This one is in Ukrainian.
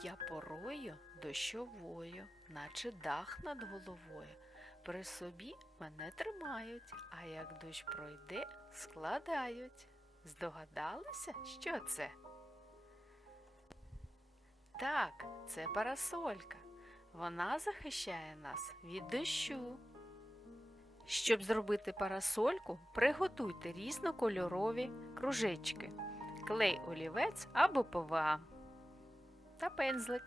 сивою, дощовою, наче дах над головою. При собі мене тримають, а як дощ пройде, складають. Здогадалися, що це? Так, це парасолька. Вона захищає нас від дощу. Щоб зробити парасольку, приготуйте різнокольорові кружечки, клей олівець або ПВА та пензлик.